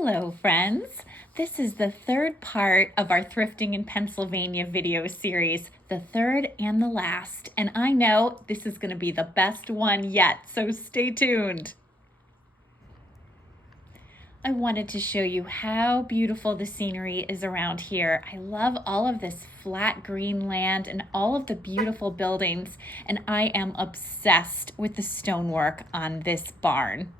Hello friends! This is the third part of our Thrifting in Pennsylvania video series, the third and the last, and I know this is going to be the best one yet, so stay tuned. I wanted to show you how beautiful the scenery is around here. I love all of this flat green land and all of the beautiful buildings, and I am obsessed with the stonework on this barn.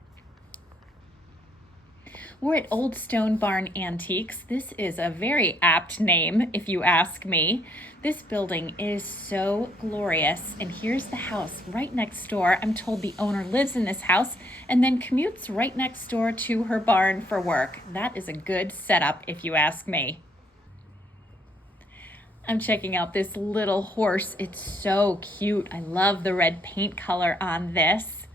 We're at Old Stone Barn Antiques. This is a very apt name, if you ask me. This building is so glorious, and here's the house right next door. I'm told the owner lives in this house and then commutes right next door to her barn for work. That is a good setup, if you ask me. I'm checking out this little horse. It's so cute. I love the red paint color on this.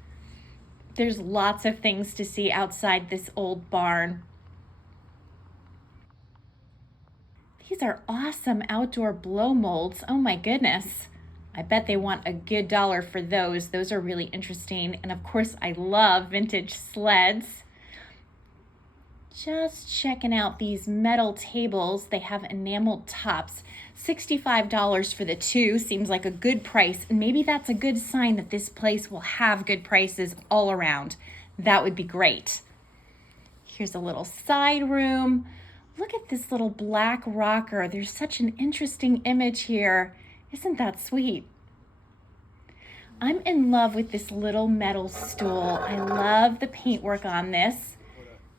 There's lots of things to see outside this old barn. These are awesome outdoor blow molds. Oh my goodness. I bet they want a good dollar for those. Those are really interesting. And of course, I love vintage sleds. Just checking out these metal tables. They have enameled tops. $65 for the two seems like a good price, and maybe that's a good sign that this place will have good prices all around. That would be great. Here's a little side room. Look at this little black rocker. There's such an interesting image here. Isn't that sweet? I'm in love with this little metal stool. I love the paintwork on this.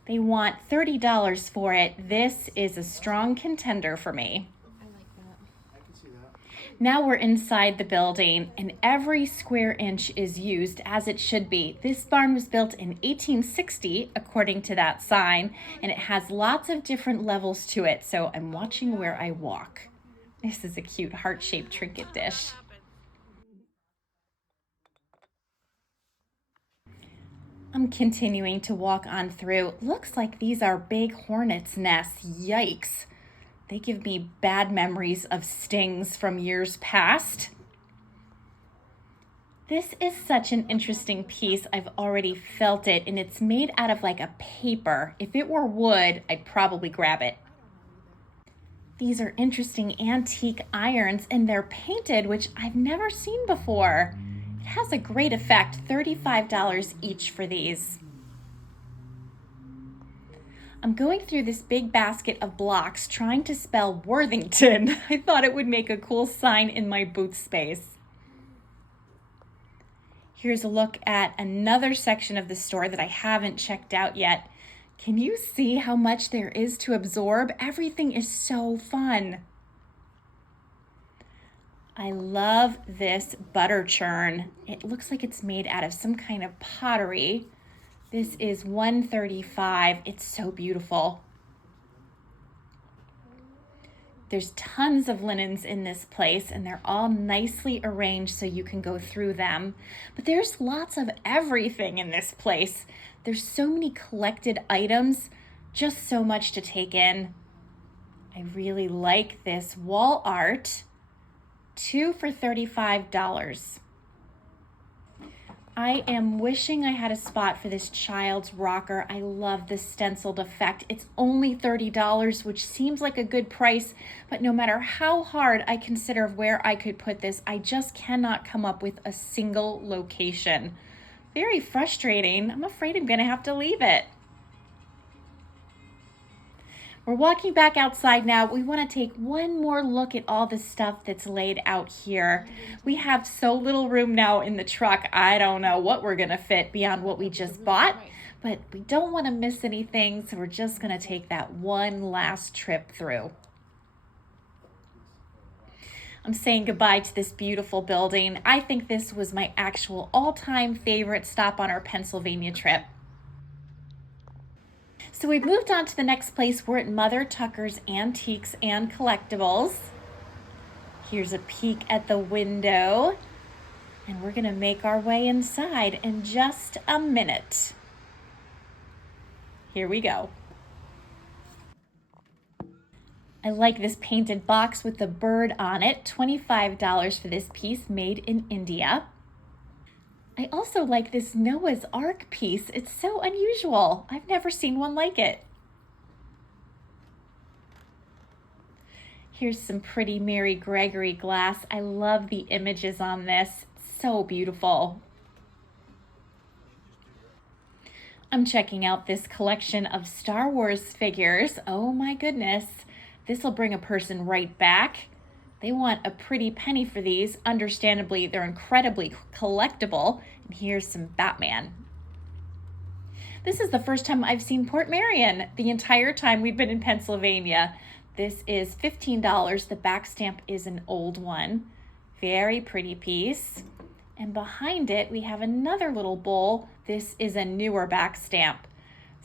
They want $30 for it. This is a strong contender for me. I like that. I can see that. Now we're inside the building, and every square inch is used as it should be. This barn was built in 1860, according to that sign, and it has lots of different levels to it, so I'm watching where I walk. This is a cute heart-shaped trinket dish. I'm continuing to walk on through. Looks like these are big hornets' nests. Yikes. They give me bad memories of stings from years past. This is such an interesting piece. I've already felt it, and it's made out of like a paper. If it were wood, I'd probably grab it. These are interesting antique irons, and they're painted, which I've never seen before. It has a great effect, $35 each for these. I'm going through this big basket of blocks trying to spell Worthington. I thought it would make a cool sign in my booth space. Here's a look at another section of the store that I haven't checked out yet. Can you see how much there is to absorb? Everything is so fun. I love this butter churn. It looks like it's made out of some kind of pottery. This is $135. It's so beautiful. There's tons of linens in this place, and they're all nicely arranged so you can go through them. But there's lots of everything in this place. There's so many collected items, just so much to take in. I really like this wall art. 2 for $35. I am wishing I had a spot for this child's rocker. I love the stenciled effect. It's only $30, which seems like a good price, but no matter how hard I consider where I could put this, I just cannot come up with a single location. Very frustrating. I'm afraid I'm gonna have to leave it. We're walking back outside now. We want to take one more look at all the stuff that's laid out here. We have so little room now in the truck. I don't know what we're going to fit beyond what we just bought, but we don't want to miss anything, so we're just going to take that one last trip through. I'm saying goodbye to this beautiful building. I think this was my actual all-time favorite stop on our Pennsylvania trip. So we've moved on to the next place. We're at Mother Tucker's Antiques and Collectibles. Here's a peek at the window, and we're gonna make our way inside in just a minute. Here we go. I like this painted box with the bird on it. $25 for this piece, made in India. I also like this Noah's Ark piece. It's so unusual. I've never seen one like it. Here's some pretty Mary Gregory glass. I love the images on this. So beautiful. I'm checking out this collection of Star Wars figures. Oh my goodness. This will bring a person right back. They want a pretty penny for these. Understandably, they're incredibly collectible. And here's some Batman. This is the first time I've seen Port Marion the entire time we've been in Pennsylvania. This is $15. The back stamp is an old one. Very pretty piece. And behind it, we have another little bowl. This is a newer back stamp.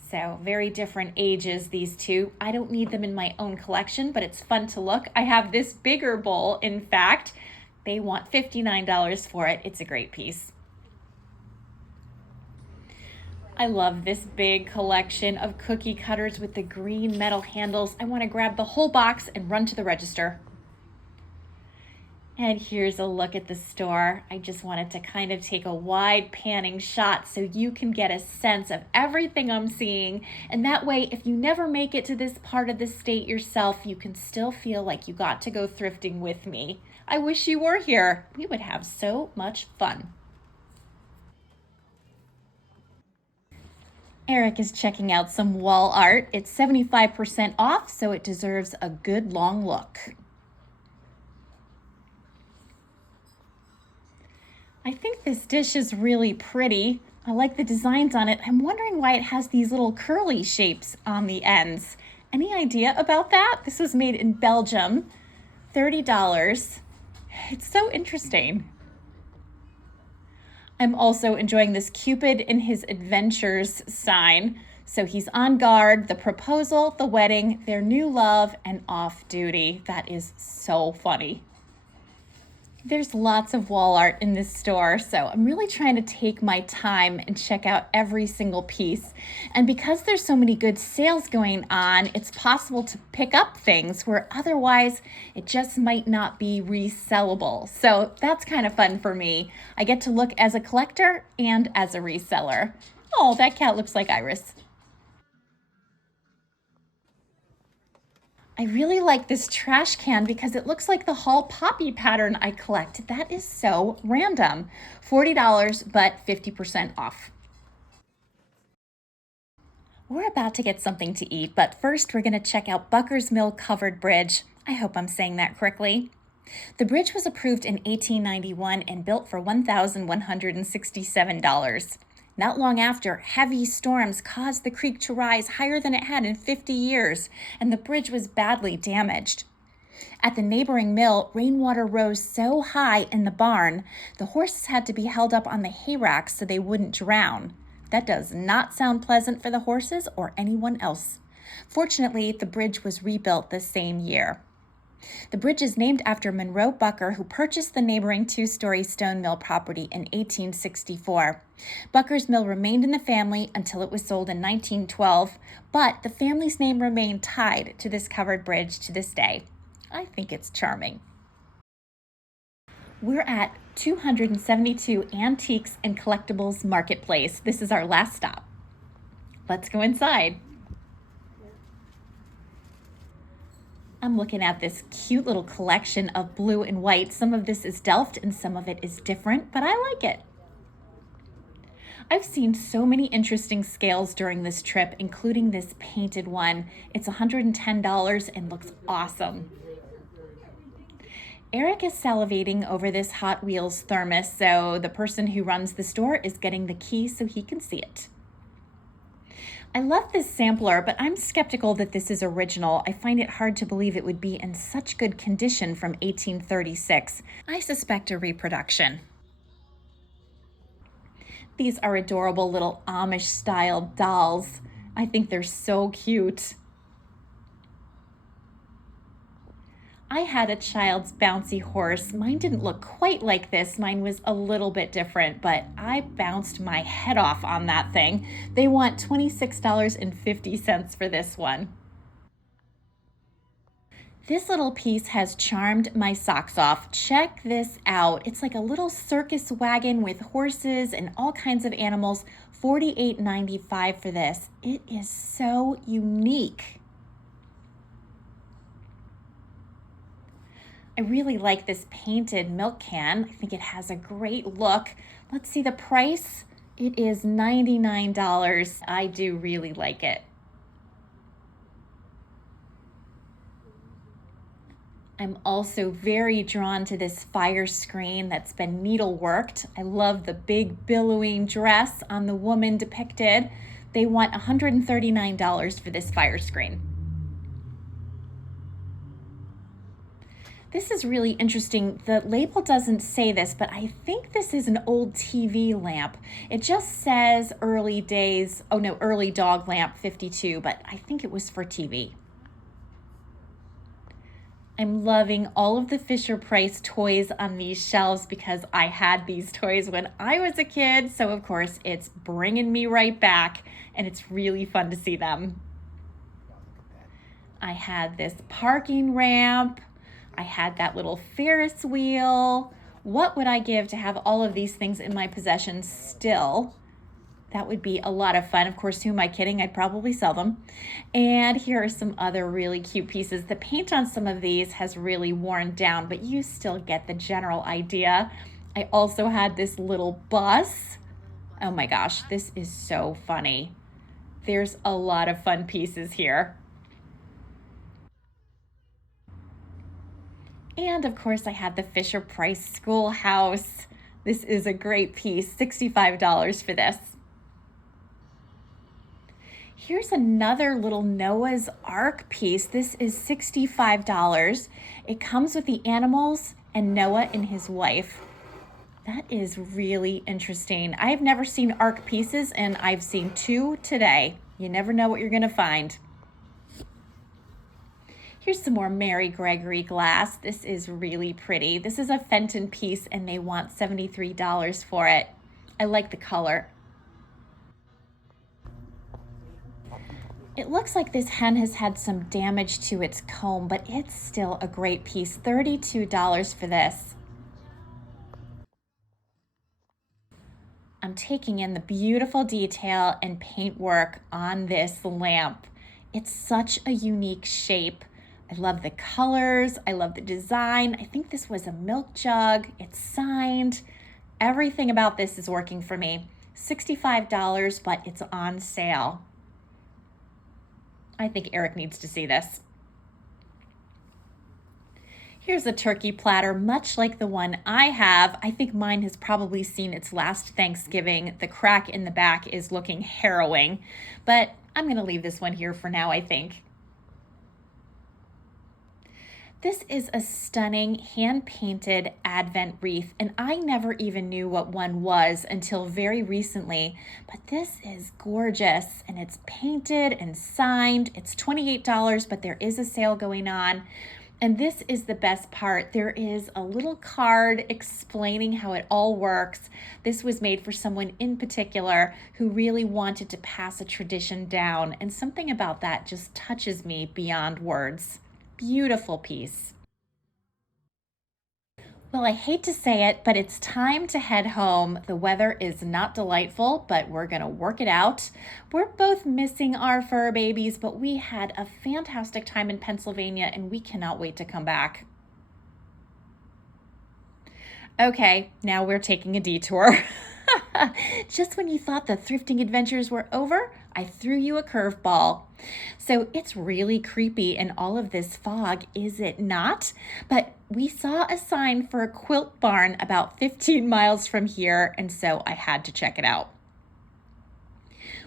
So very different ages, these two. I don't need them in my own collection, but it's fun to look. I have this bigger bowl, in fact. They want $59 for it. It's a great piece. I love this big collection of cookie cutters with the green metal handles. I want to grab the whole box and run to the register. And here's a look at the store. I just wanted to kind of take a wide panning shot so you can get a sense of everything I'm seeing. And that way, if you never make it to this part of the state yourself, you can still feel like you got to go thrifting with me. I wish you were here. We would have so much fun. Eric is checking out some wall art. It's 75% off, so it deserves a good long look. I think this dish is really pretty. I like the designs on it. I'm wondering why it has these little curly shapes on the ends. Any idea about that? This was made in Belgium, $30. It's so interesting. I'm also enjoying this Cupid in his adventures sign. So he's on guard, the proposal, the wedding, their new love, and off duty. That is so funny. There's lots of wall art in this store, so I'm really trying to take my time and check out every single piece. And because there's so many good sales going on, it's possible to pick up things where otherwise it just might not be resellable. So that's kind of fun for me. I get to look as a collector and as a reseller. Oh, that cat looks like Iris. I really like this trash can because it looks like the Hall Poppy pattern I collect. That is so random. $40, but 50% off. We're about to get something to eat, but first we're going to check out Bucker's Mill Covered Bridge. I hope I'm saying that correctly. The bridge was approved in 1891 and built for $1,167. Not long after, heavy storms caused the creek to rise higher than it had in 50 years, and the bridge was badly damaged. At the neighboring mill, rainwater rose so high in the barn, the horses had to be held up on the hay racks so they wouldn't drown. That does not sound pleasant for the horses or anyone else. Fortunately, the bridge was rebuilt the same year. The bridge is named after Monroe Bucker, who purchased the neighboring two-story stone mill property in 1864. Bucker's mill remained in the family until it was sold in 1912, but the family's name remained tied to this covered bridge to this day. I think it's charming. We're at 272 Antiques and Collectibles Marketplace. This is our last stop. Let's go inside. I'm looking at this cute little collection of blue and white. Some of this is Delft and some of it is different, but I like it. I've seen so many interesting scales during this trip, including this painted one. It's $110 and looks awesome. Eric is salivating over this Hot Wheels thermos, so the person who runs the store is getting the key so he can see it. I love this sampler, but I'm skeptical that this is original. I find it hard to believe it would be in such good condition from 1836. I suspect a reproduction. These are adorable little Amish-style dolls. I think they're so cute. I had a child's bouncy horse. Mine didn't look quite like this. Mine was a little bit different, but I bounced my head off on that thing. They want $26.50 for this one. This little piece has charmed my socks off. Check this out. It's like a little circus wagon with horses and all kinds of animals. $48.95 for this. It is so unique. I really like this painted milk can. I think it has a great look. Let's see the price. It is $99. I do really like it. I'm also very drawn to this fire screen that's been needleworked. I love the big billowing dress on the woman depicted. They want $139 for this fire screen. This is really interesting. The label doesn't say this, but I think this is an old TV lamp. It just says early days, oh no, early dog lamp 52, but I think it was for TV. I'm loving all of the Fisher-Price toys on these shelves because I had these toys when I was a kid. So of course it's bringing me right back, and it's really fun to see them. I had this parking ramp. I had that little Ferris wheel. What would I give to have all of these things in my possession still? That would be a lot of fun. Of course, who am I kidding? I'd probably sell them. And here are some other really cute pieces. The paint on some of these has really worn down, but you still get the general idea. I also had this little bus. Oh my gosh, this is so funny. There's a lot of fun pieces here. And of course, I had the Fisher-Price Schoolhouse. This is a great piece, $65 for this. Here's another little Noah's Ark piece. This is $65. It comes with the animals and Noah and his wife. That is really interesting. I've never seen Ark pieces, and I've seen two today. You never know what you're gonna find. Here's some more Mary Gregory glass. This is really pretty. This is a Fenton piece, and they want $73 for it. I like the color. It looks like this hen has had some damage to its comb, but it's still a great piece. $32 for this. I'm taking in the beautiful detail and paintwork on this lamp. It's such a unique shape. I love the colors. I love the design. I think this was a milk jug. It's signed. Everything about this is working for me. $65, but it's on sale. I think Eric needs to see this. Here's a turkey platter, much like the one I have. I think mine has probably seen its last Thanksgiving. The crack in the back is looking harrowing, but I'm gonna leave this one here for now, I think. This is a stunning hand-painted Advent wreath, and I never even knew what one was until very recently, but this is gorgeous, and it's painted and signed. It's $28, but there is a sale going on, and this is the best part. There is a little card explaining how it all works. This was made for someone in particular who really wanted to pass a tradition down, and something about that just touches me beyond words. Beautiful piece. Well, I hate to say it, but it's time to head home. The weather is not delightful, but we're gonna work it out. We're both missing our fur babies, but we had a fantastic time in Pennsylvania and we cannot wait to come back. Okay, now we're taking a detour. Just when you thought the thrifting adventures were over, I threw you a curveball. So it's really creepy in all of this fog, is it not? But we saw a sign for a Quilt Barn about 15 miles from here, and so I had to check it out.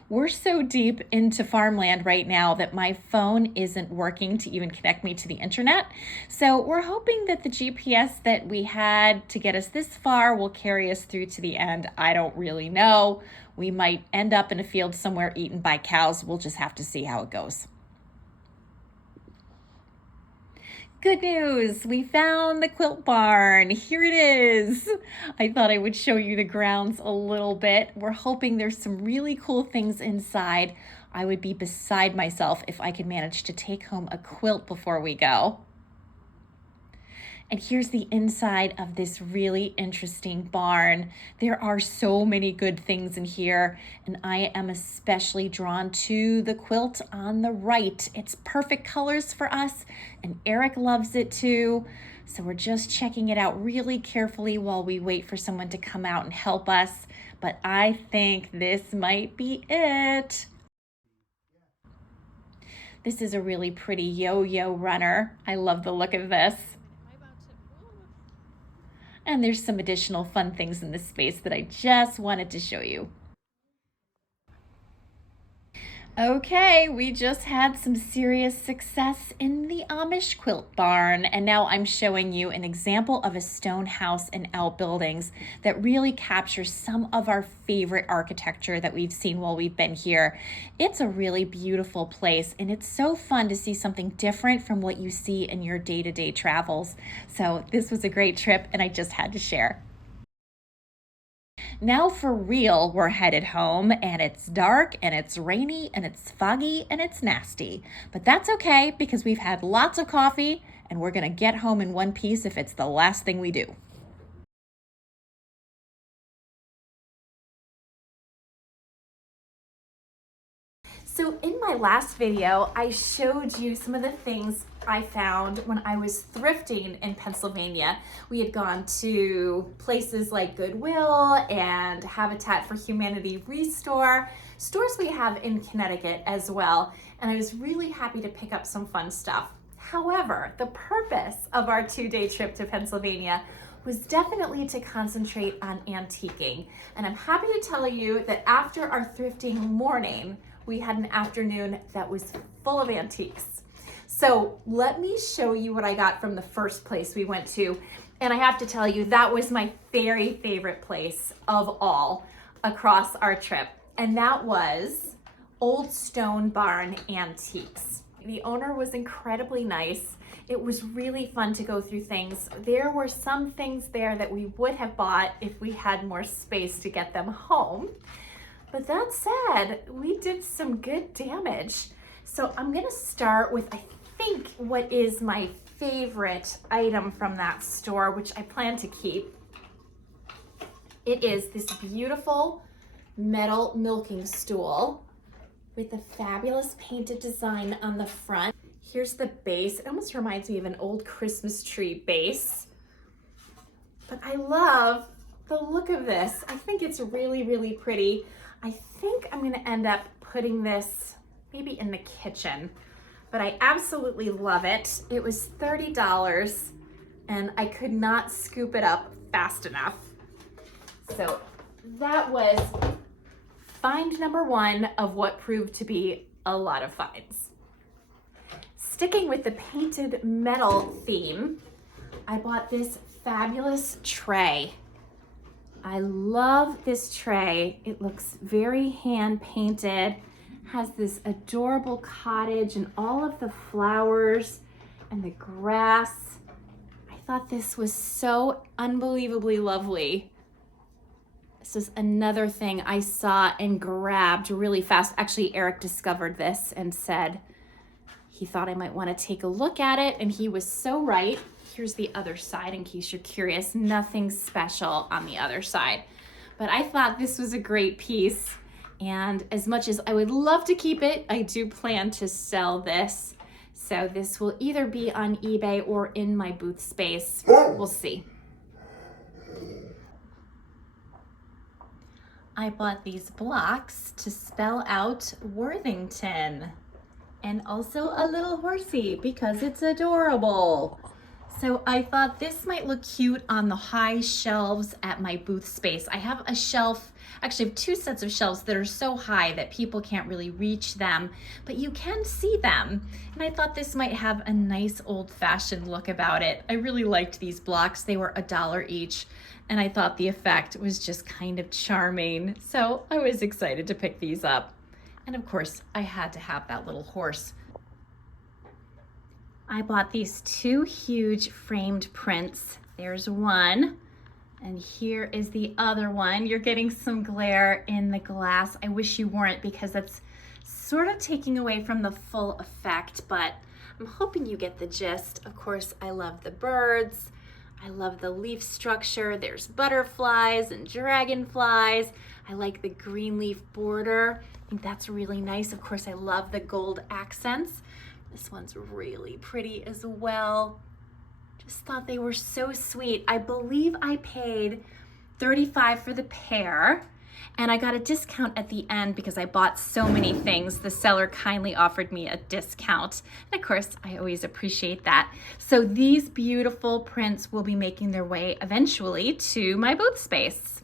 We're so deep into farmland right now that my phone isn't working to even connect me to the internet. So we're hoping that the GPS that we had to get us this far will carry us through to the end. I don't really know. We might end up in a field somewhere eaten by cows. We'll just have to see how it goes. Good news, we found the Quilt Barn. Here it is. I thought I would show you the grounds a little bit. We're hoping there's some really cool things inside. I would be beside myself if I could manage to take home a quilt before we go. And here's the inside of this really interesting barn. There are so many good things in here, and I am especially drawn to the quilt on the right. It's perfect colors for us, and Eric loves it too. So we're just checking it out really carefully while we wait for someone to come out and help us. But I think this might be it. This is a really pretty yo-yo runner. I love the look of this. And there's some additional fun things in this space that I just wanted to show you. Okay, we just had some serious success in the Amish Quilt Barn, and now I'm showing you an example of a stone house and outbuildings that really captures some of our favorite architecture that we've seen while we've been here. It's a really beautiful place, and it's so fun to see something different from what you see in your day-to-day travels. So this was a great trip, and I just had to share. Now for real, we're headed home, and it's dark and it's rainy and it's foggy and it's nasty. But that's okay because we've had lots of coffee and we're gonna get home in one piece if it's the last thing we do. So in my last video, I showed you some of the things I found when I was thrifting in Pennsylvania. We had gone to places like Goodwill and Habitat for Humanity Restore, stores we have in Connecticut as well. And I was really happy to pick up some fun stuff. However, the purpose of our 2-day trip to Pennsylvania was definitely to concentrate on antiquing. And I'm happy to tell you that after our thrifting morning, we had an afternoon that was full of antiques. So let me show you what I got from the first place we went to. And I have to tell you, that was my very favorite place of all across our trip. And that was Old Stone Barn Antiques. The owner was incredibly nice. It was really fun to go through things. There were some things there that we would have bought if we had more space to get them home. But that said, we did some good damage. So I'm gonna start with, I think, what is my favorite item from that store, which I plan to keep. It is this beautiful metal milking stool with a fabulous painted design on the front. Here's the base. It almost reminds me of an old Christmas tree base. But I love the look of this. I think it's really, really pretty. I think I'm gonna end up putting this maybe in the kitchen, but I absolutely love it. It was $30 and I could not scoop it up fast enough. So that was find number one of what proved to be a lot of finds. Sticking with the painted metal theme, I bought this fabulous tray. I love this tray. It looks very hand painted, has this adorable cottage and all of the flowers and the grass. I thought this was so unbelievably lovely. This is another thing I saw and grabbed really fast. Actually, Eric discovered this and said he thought I might want to take a look at it, and he was so right. Here's the other side in case you're curious. Nothing special on the other side. But I thought this was a great piece. And as much as I would love to keep it, I do plan to sell this. So this will either be on eBay or in my booth space. We'll see. I bought these blocks to spell out Worthington. And also a little horsey because it's adorable. So I thought this might look cute on the high shelves at my booth space. I have a shelf, actually I have 2 sets of shelves that are so high that people can't really reach them, but you can see them. And I thought this might have a nice old-fashioned look about it. I really liked these blocks. They were $1 each, and I thought the effect was just kind of charming. So I was excited to pick these up. And of course, I had to have that little horse. I bought these 2 huge framed prints. There's one, and here is the other one. You're getting some glare in the glass. I wish you weren't because that's sort of taking away from the full effect, but I'm hoping you get the gist. Of course, I love the birds. I love the leaf structure. There's butterflies and dragonflies. I like the green leaf border. I think that's really nice. Of course, I love the gold accents. This one's really pretty as well. Just thought they were so sweet. I believe I paid $35 for the pair, and I got a discount at the end because I bought so many things. The seller kindly offered me a discount. And of course, I always appreciate that. So these beautiful prints will be making their way eventually to my booth space.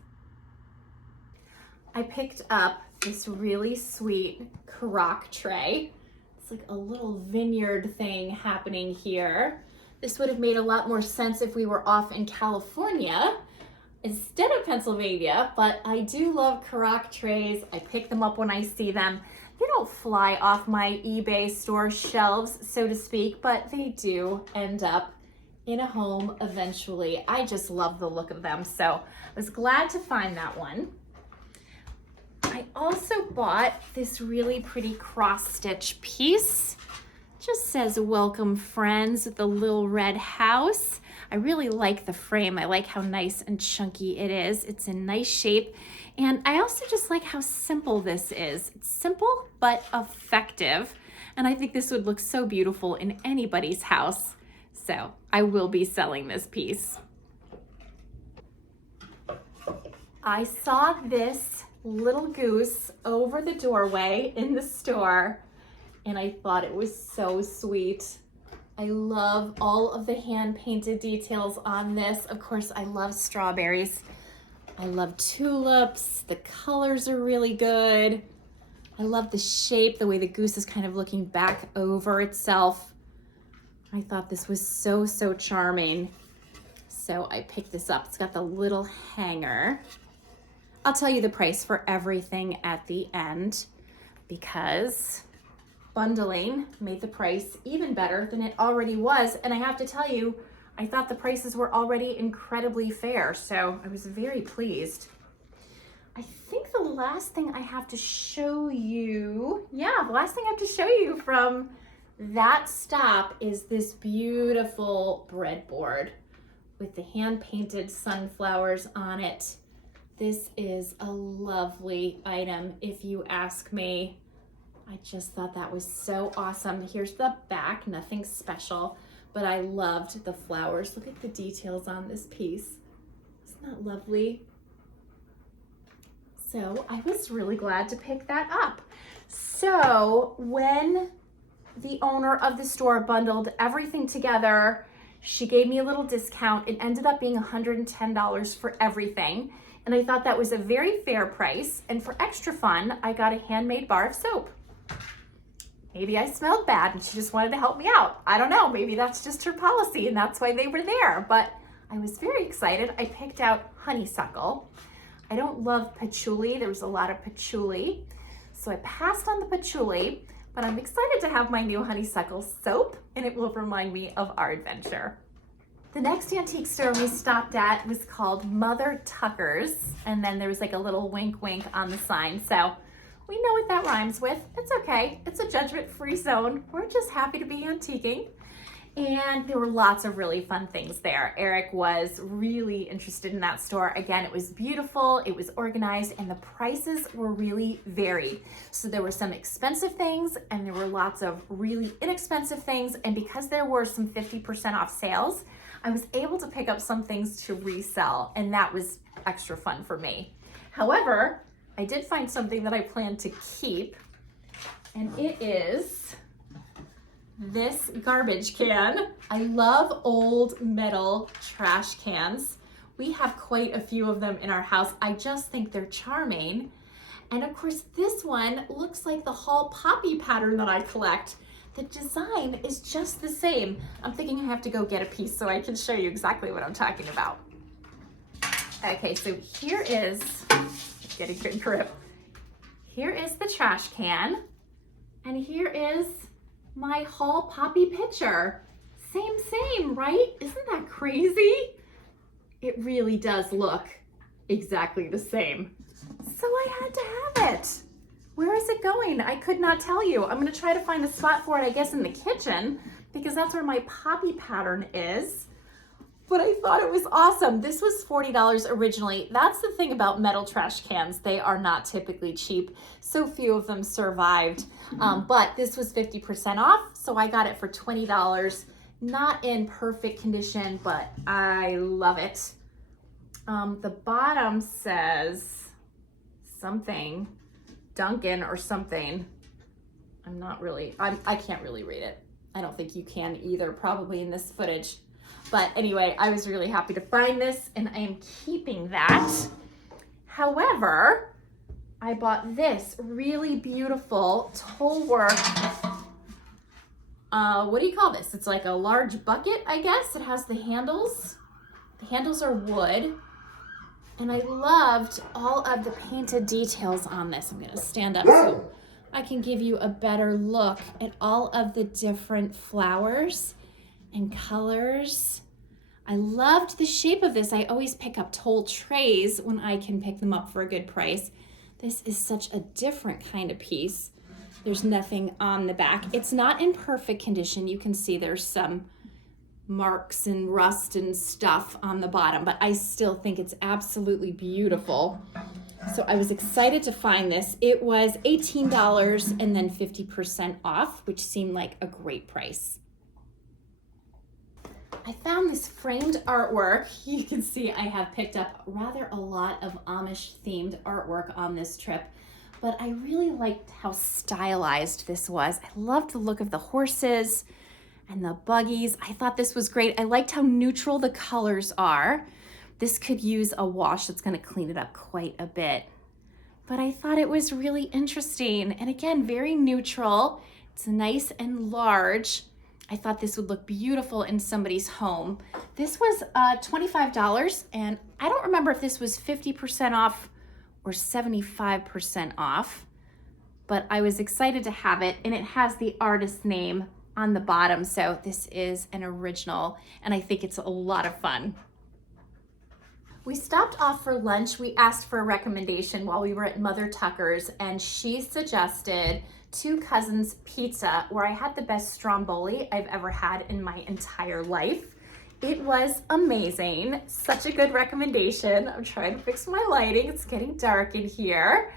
I picked up this really sweet crock tray. It's like a little vineyard thing happening here. This would have made a lot more sense if we were off in California instead of Pennsylvania, but I do love crock trays. I pick them up when I see them. They don't fly off my eBay store shelves, so to speak, but they do end up in a home eventually. I just love the look of them, so I was glad to find that one. I also bought this really pretty cross-stitch piece. Just says welcome friends with the little red house. I really like the frame. I like how nice and chunky it is. It's in nice shape. And I also just like how simple this is. It's simple but effective. And I think this would look so beautiful in anybody's house. So I will be selling this piece. I saw this little goose over the doorway in the store, and I thought it was so sweet. I love all of the hand-painted details on this. Of course, I love strawberries. I love tulips. The colors are really good. I love the shape, the way the goose is kind of looking back over itself. I thought this was so, so charming. So I picked this up. It's got the little hanger. I'll tell you the price for everything at the end because bundling made the price even better than it already was. And I have to tell you, I thought the prices were already incredibly fair, so I was very pleased. I think the last thing I have to show you, the last thing I have to show you from that stop is this beautiful breadboard with the hand-painted sunflowers on it. This is a lovely item, if you ask me. I just thought that was so awesome. Here's the back, nothing special, but I loved the flowers. Look at the details on this piece. Isn't that lovely? So I was really glad to pick that up. So when the owner of the store bundled everything together, she gave me a little discount. It ended up being $110 for everything. And I thought that was a very fair price. And for extra fun, I got a handmade bar of soap. Maybe I smelled bad and she just wanted to help me out. I don't know, maybe that's just her policy and that's why they were there. But I was very excited. I picked out honeysuckle. I don't love patchouli. There was a lot of patchouli. So I passed on the patchouli, but I'm excited to have my new honeysuckle soap and it will remind me of our adventure. The next antique store we stopped at was called Mother Tucker's, and then there was like a little wink wink on the sign. So we know what that rhymes with. It's okay. It's a judgment-free zone. We're just happy to be antiquing. And there were lots of really fun things there. Eric was really interested in that store. Again, it was beautiful, it was organized, and the prices were really varied. So there were some expensive things and there were lots of really inexpensive things. And because there were some 50% off sales, I was able to pick up some things to resell, and that was extra fun for me. However, I did find something that I plan to keep, and it is this garbage can. I love old metal trash cans. We have quite a few of them in our house. I just think they're charming. And of course, this one looks like the Hall Poppy pattern that I collect. The design is just the same. I'm thinking I have to go get a piece so I can show you exactly what I'm talking about. Okay, so here is, get a good grip. Here is the trash can, and here is my Hall Poppy picture. Same, right? Isn't that crazy? It really does look exactly the same. So I had to have it. Where is it going? I could not tell you. I'm gonna try to find a spot for it, I guess, in the kitchen, because that's where my poppy pattern is. But I thought it was awesome. This was $40 originally. That's the thing about metal trash cans. They are not typically cheap. So few of them survived. But this was 50% off, so I got it for $20. Not in perfect condition, but I love it. The bottom says something, Duncan or something. I can't really read it. I don't think you can either, probably in this footage. But anyway, I was really happy to find this and I am keeping that. However, I bought this really beautiful toll work. What do you call this? It's like a large bucket, I guess. It has the handles. The handles are wood. And I loved all of the painted details on this. I'm gonna stand up so I can give you a better look at all of the different flowers and colors. I loved the shape of this. I always pick up toll trays when I can pick them up for a good price. This is such a different kind of piece. There's nothing on the back. It's not in perfect condition. You can see there's some marks and rust and stuff on the bottom, but I still think it's absolutely beautiful. So I was excited to find this. It was $18 and then 50% off, which seemed like a great price. I found this framed artwork. You can see I have picked up rather a lot of Amish themed artwork on this trip, but I really liked how stylized this was. I loved the look of the horses and the buggies. I thought this was great. I liked how neutral the colors are. This could use a wash that's gonna clean it up quite a bit. But I thought it was really interesting. And again, very neutral. It's nice and large. I thought this would look beautiful in somebody's home. This was $25, and I don't remember if this was 50% off or 75% off, but I was excited to have it, and it has the artist's name on the bottom, so this is an original, and I think it's a lot of fun. We stopped off for lunch. We asked for a recommendation while we were at Mother Tucker's, and she suggested Two Cousins Pizza, where I had the best stromboli I've ever had in my entire life. It was amazing. Such a good recommendation. I'm trying to fix my lighting. It's getting dark in here.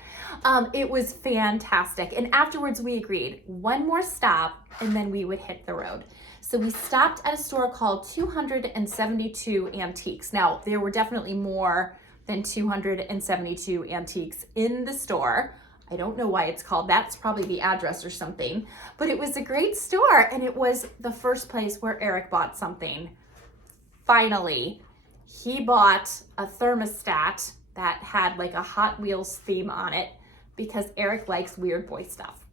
It was fantastic. And afterwards we agreed one more stop and then we would hit the road. So we stopped at a store called 272 Antiques. Now, there were definitely more than 272 antiques in the store. I don't know why it's called that. It's probably the address or something. But it was a great store, and it was the first place where Eric bought something. Finally, he bought a thermostat that had like a Hot Wheels theme on it because Eric likes weird boy stuff.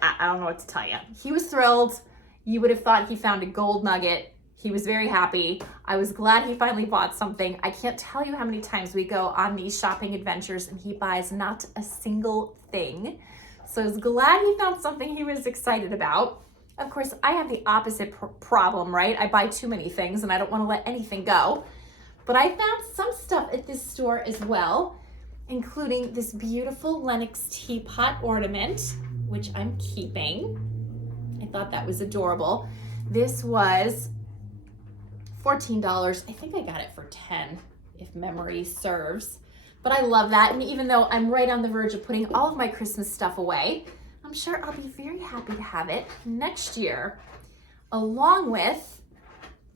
I don't know what to tell you. He was thrilled. You would have thought he found a gold nugget. He was very happy. I was glad he finally bought something. I can't tell you how many times we go on these shopping adventures and he buys not a single thing. So I was glad he found something he was excited about. Of course, I have the opposite problem, right? I buy too many things and I don't want to let anything go. But I found some stuff at this store as well, including this beautiful Lenox teapot ornament, which I'm keeping. I thought that was adorable. This was $14. I think I got it for $10, if memory serves. But I love that, and even though I'm right on the verge of putting all of my Christmas stuff away, I'm sure I'll be very happy to have it next year, along with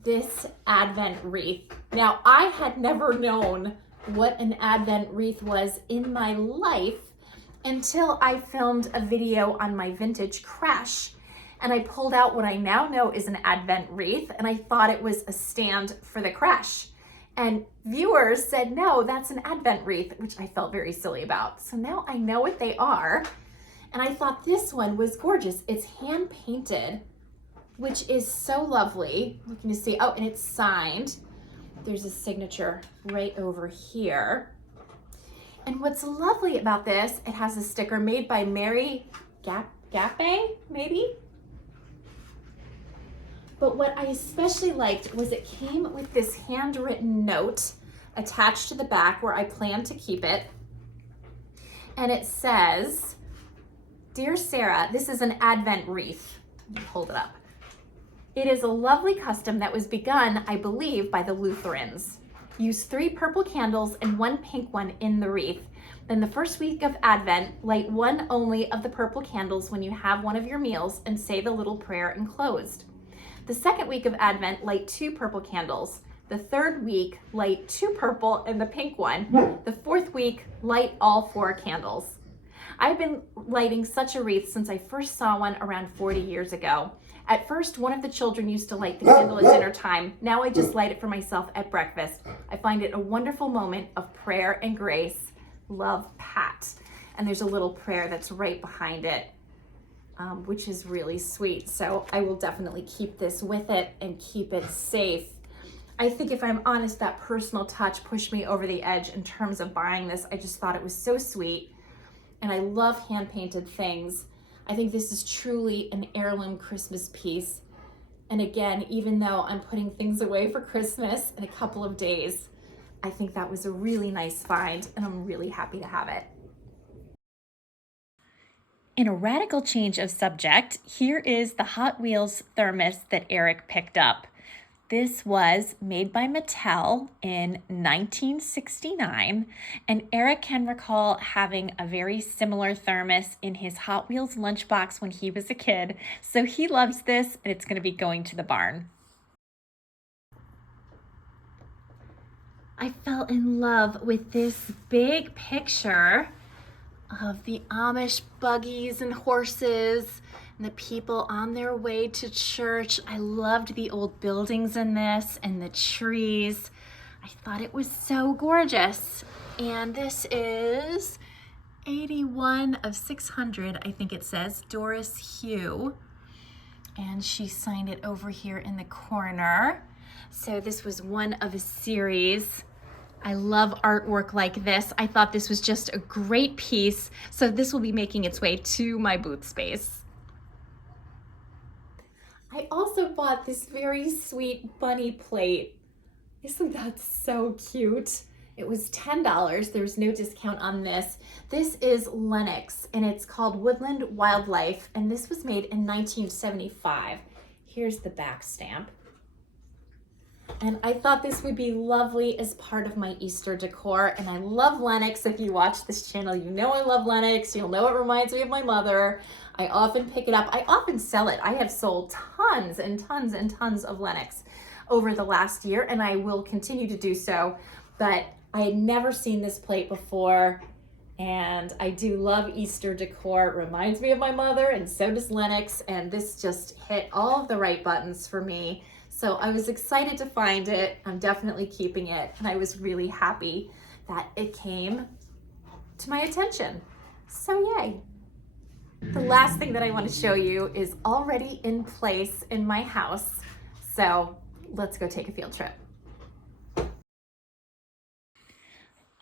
this Advent wreath. Now, I had never known what an Advent wreath was in my life until I filmed a video on my vintage crash. And I pulled out what I now know is an Advent wreath, and I thought it was a stand for the crash. And viewers said, no, that's an Advent wreath, which I felt very silly about. So now I know what they are. And I thought this one was gorgeous. It's hand painted, which is so lovely. You can just see, oh, and it's signed. There's a signature right over here. And what's lovely about this, it has a sticker made by Mary Gappe, maybe? But what I especially liked was it came with this handwritten note attached to the back where I plan to keep it. And it says, "Dear Sarah, this is an Advent wreath." Hold it up. "It is a lovely custom that was begun, I believe, by the Lutherans. Use 3 purple candles and 1 pink one in the wreath. Then the first week of Advent, light 1 only of the purple candles when you have one of your meals and say the little prayer enclosed. The second week of Advent, light 2 purple candles. The third week, light 2 purple and the pink one. The fourth week, light all 4 candles. I've been lighting such a wreath since I first saw one around 40 years ago. At first, one of the children used to light the candle at dinner time. Now I just light it for myself at breakfast. I find it a wonderful moment of prayer and grace. Love, Pat. And there's a little prayer that's right behind it, which is really sweet. So I will definitely keep this with it and keep it safe. I think, if I'm honest, that personal touch pushed me over the edge in terms of buying this. I just thought it was so sweet. And I love hand-painted things. I think this is truly an heirloom Christmas piece. And again, even though I'm putting things away for Christmas in a couple of days, I think that was a really nice find, and I'm really happy to have it. In a radical change of subject, here is the Hot Wheels thermos that Eric picked up. This was made by Mattel in 1969, and Eric can recall having a very similar thermos in his Hot Wheels lunchbox when he was a kid, so he loves this, and it's going to be going to the barn. I fell in love with this big picture of the Amish buggies and horses and the people on their way to church. I loved the old buildings in this and the trees. I thought it was so gorgeous. And this is 81 of 600, I think it says, Doris Hugh. And she signed it over here in the corner. So this was one of a series. I love artwork like this. I thought this was just a great piece. So this will be making its way to my booth space. I also bought this very sweet bunny plate. Isn't that so cute? It was $10. There's no discount on this. This is Lenox, and it's called Woodland Wildlife, and this was made in 1975. Here's the back stamp. And I thought this would be lovely as part of my Easter decor. And I love Lenox. If you watch this channel, you know I love Lenox. You'll know it reminds me of my mother. I often pick it up. I often sell it. I have sold tons and tons and tons of Lenox over the last year, and I will continue to do so. But I had never seen this plate before, and I do love Easter decor. It reminds me of my mother, and so does Lenox, and this just hit all of the right buttons for me. So I was excited to find it. I'm definitely keeping it, and I was really happy that it came to my attention. So yay. The last thing that I want to show you is already in place in my house. So let's go take a field trip.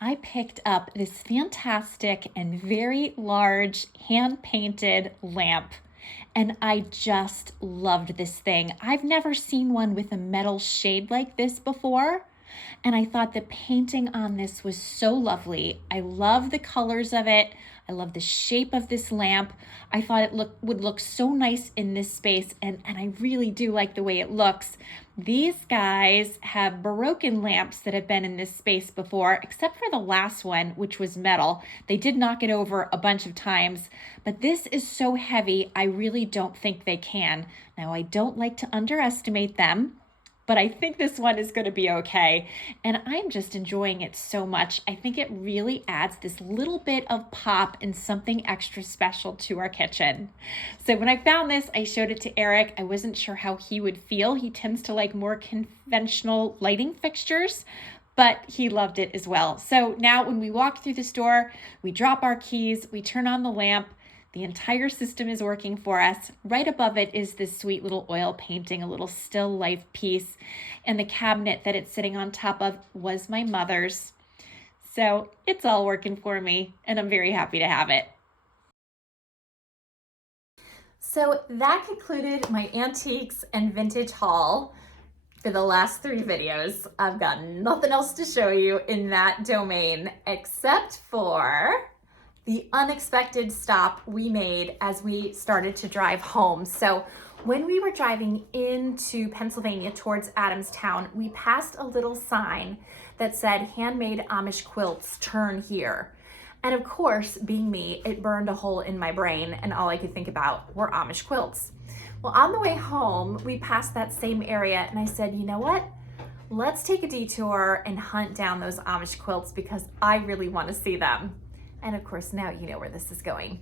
I picked up this fantastic and very large hand-painted lamp, and I just loved this thing. I've never seen one with a metal shade like this before, and I thought the painting on this was so lovely. I love the colors of it. I love the shape of this lamp. I thought it would look so nice in this space, and I really do like the way it looks. These guys have Baroque lamps that have been in this space before, except for the last one, which was metal. They did knock it over a bunch of times, but this is so heavy, I really don't think they can. Now, I don't like to underestimate them, but I think this one is going to be okay. And I'm just enjoying it so much. I think it really adds this little bit of pop and something extra special to our kitchen. So when I found this, I showed it to Eric. I wasn't sure how he would feel. He tends to like more conventional lighting fixtures, but he loved it as well. So now when we walk through the store, we drop our keys, we turn on the lamp, the entire system is working for us. Right above it is this sweet little oil painting, a little still life piece. And the cabinet that it's sitting on top of was my mother's. So it's all working for me, and I'm very happy to have it. So that concluded my antiques and vintage haul for the last 3 videos. I've got nothing else to show you in that domain except for the unexpected stop we made as we started to drive home. So when we were driving into Pennsylvania towards Adamstown, we passed a little sign that said, "Handmade Amish Quilts, turn here." And of course, being me, it burned a hole in my brain, and all I could think about were Amish quilts. Well, on the way home, we passed that same area and I said, you know what? Let's take a detour and hunt down those Amish quilts because I really want to see them. And of course, now you know where this is going.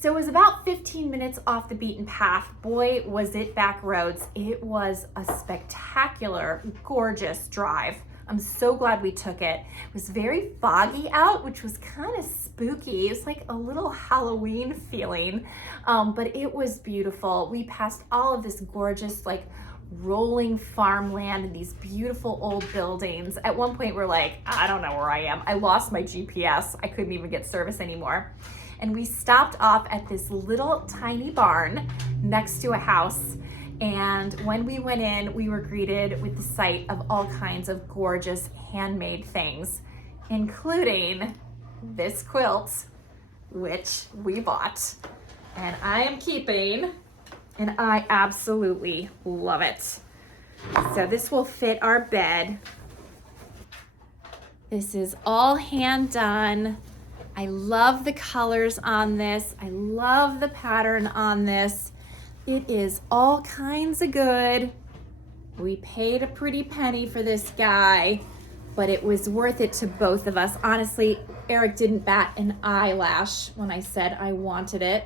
So it was about 15 minutes off the beaten path. Boy, was it back roads. It was a spectacular, gorgeous drive. I'm so glad we took it. It was very foggy out, which was kind of spooky. It was like a little Halloween feeling, but it was beautiful. We passed all of this gorgeous, like rolling farmland and these beautiful old buildings. At one point we're like, I don't know where I am. I lost my GPS. I couldn't even get service anymore. And we stopped off at this little tiny barn next to a house. And when we went in, we were greeted with the sight of all kinds of gorgeous handmade things, including this quilt, which we bought. And I am keeping, and I absolutely love it. So this will fit our bed. This is all hand done. I love the colors on this. I love the pattern on this. It is all kinds of good. We paid a pretty penny for this guy, but it was worth it to both of us. Honestly, Eric didn't bat an eyelash when I said I wanted it.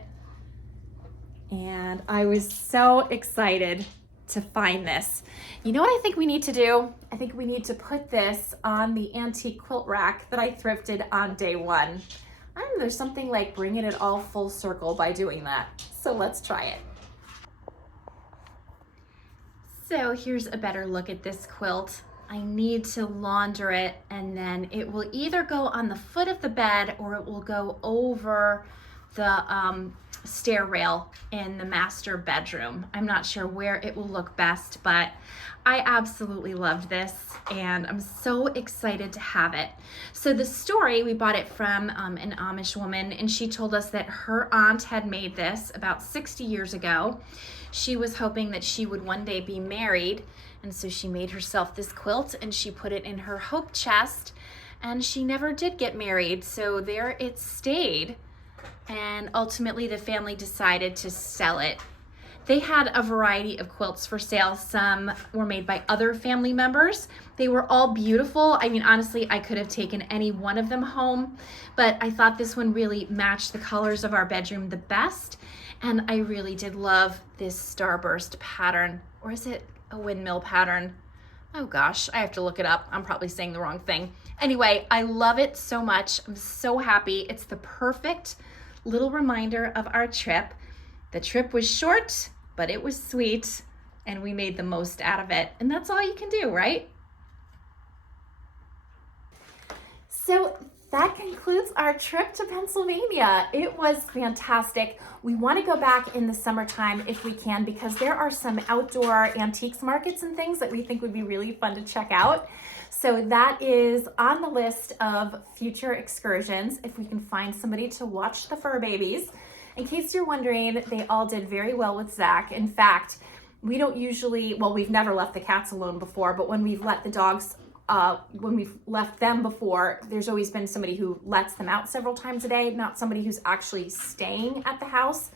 And I was so excited to find this. You know what I think we need to do? I think we need to put this on the antique quilt rack that I thrifted on day one. I don't know, there's something like bringing it all full circle by doing that. So let's try it. So here's a better look at this quilt. I need to launder it and then it will either go on the foot of the bed or it will go over the stair rail in the master bedroom. I'm not sure where it will look best, but I absolutely loved this and I'm so excited to have it. So the story, we bought it from an Amish woman and she told us that her aunt had made this about 60 years ago. She was hoping that she would one day be married, and so she made herself this quilt and she put it in her hope chest, and she never did get married, so there it stayed. And ultimately the family decided to sell it. They had a variety of quilts for sale. Some were made by other family members. They were all beautiful. I mean, honestly, I could have taken any one of them home, but I thought this one really matched the colors of our bedroom the best. And I really did love this starburst pattern, or is it a windmill pattern? Oh gosh, I have to look it up. I'm probably saying the wrong thing. Anyway, I love it so much. I'm so happy. It's the perfect little reminder of our trip. The trip was short, but it was sweet, and we made the most out of it. And that's all you can do, right? So that concludes our trip to Pennsylvania. It was fantastic. We want to go back in the summertime if we can, because there are some outdoor antiques markets and things that we think would be really fun to check out. So that is on the list of future excursions if we can find somebody to watch the fur babies. In case you're wondering, they all did very well with Zach. In fact, we don't usually, well, we've never left the cats alone before, but when we've let the dogs when we've left them before, there's always been somebody who lets them out several times a day, not somebody who's actually staying at the house.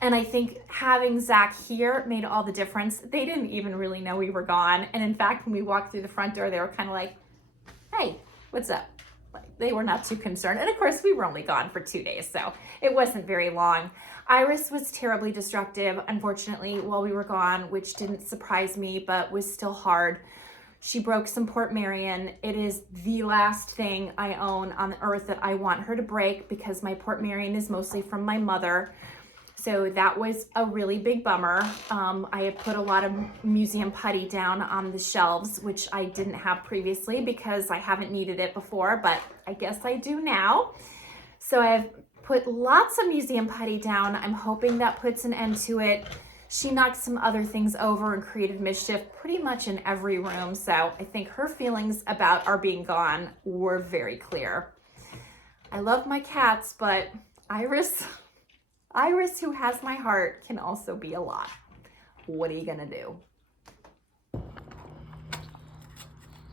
And I think having Zach here made all the difference. They didn't even really know we were gone. And in fact, when we walked through the front door, they were kind of like, hey, what's up? They were not too concerned. And of course, we were only gone for 2 days, so it wasn't very long. Iris was terribly destructive, unfortunately, while we were gone, which didn't surprise me, but was still hard. She broke some Port Marion. It is the last thing I own on the earth that I want her to break, because my Port Marion is mostly from my mother. So that was a really big bummer. I had put a lot of museum putty down on the shelves, which I didn't have previously because I haven't needed it before, but I guess I do now. So I've put lots of museum putty down. I'm hoping that puts an end to it. She knocked some other things over and created mischief pretty much in every room. So I think her feelings about our being gone were very clear. I love my cats, but Iris, who has my heart, can also be a lot. What are you gonna do?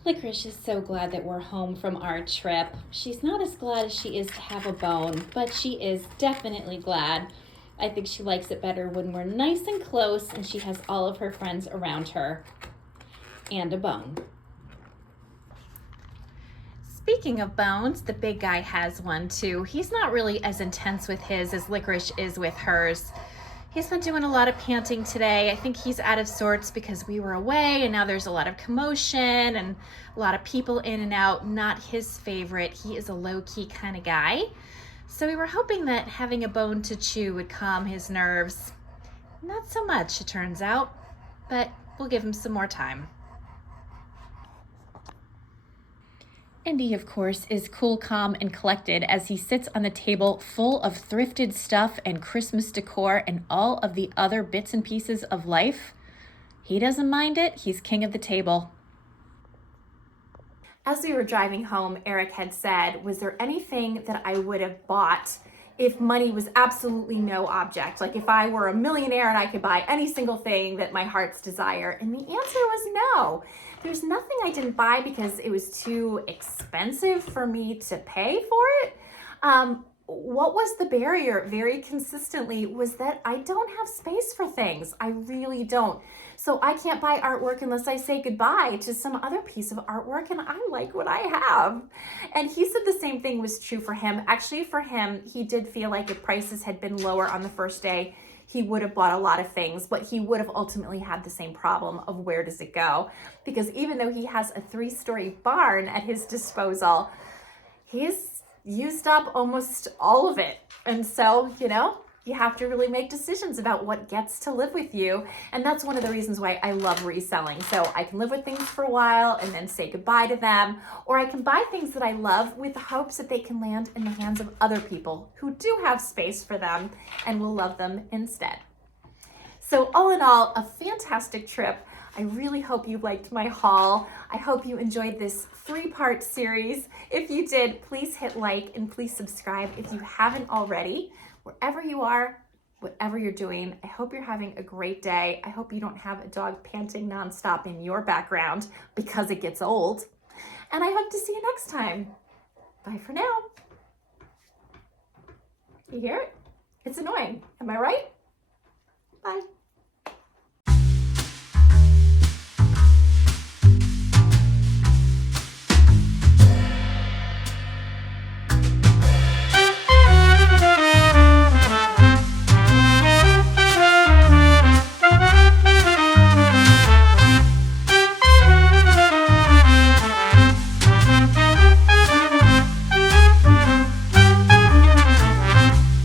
Licorice is so glad that we're home from our trip. She's not as glad as she is to have a bone, but she is definitely glad I think she likes it better when we're nice and close and she has all of her friends around her and a bone. Speaking of bones, the big guy has one too. He's not really as intense with his as Licorice is with hers. He's been doing a lot of panting today. I think he's out of sorts because we were away and now there's a lot of commotion and a lot of people in and out. Not his favorite. He is a low-key kind of guy. So we were hoping that having a bone to chew would calm his nerves. Not so much, it turns out, but we'll give him some more time. Indy, of course, is cool, calm, and collected as he sits on the table full of thrifted stuff and Christmas decor and all of the other bits and pieces of life. He doesn't mind it. He's king of the table. As we were driving home, Eric had said, was there anything that I would have bought if money was absolutely no object? Like if I were a millionaire and I could buy any single thing that my heart's desire? And the answer was no. There's nothing I didn't buy because it was too expensive for me to pay for it. What was the barrier very consistently was that I don't have space for things. I really don't. So I can't buy artwork unless I say goodbye to some other piece of artwork, and I like what I have. And he said the same thing was true for him. Actually, for him, he did feel like if prices had been lower on the first day, he would have bought a lot of things, but he would have ultimately had the same problem of where does it go? Because even though he has a 3-story barn at his disposal, he's used up almost all of it. And so, you have to really make decisions about what gets to live with you. And that's one of the reasons why I love reselling. So I can live with things for a while and then say goodbye to them, or I can buy things that I love with the hopes that they can land in the hands of other people who do have space for them and will love them instead. So all in all, a fantastic trip. I really hope you liked my haul. I hope you enjoyed this 3-part series. If you did, please hit like and please subscribe if you haven't already. Wherever you are, whatever you're doing, I hope you're having a great day. I hope you don't have a dog panting nonstop in your background because it gets old. And I hope to see you next time. Bye for now. You hear it? It's annoying. Am I right? Bye.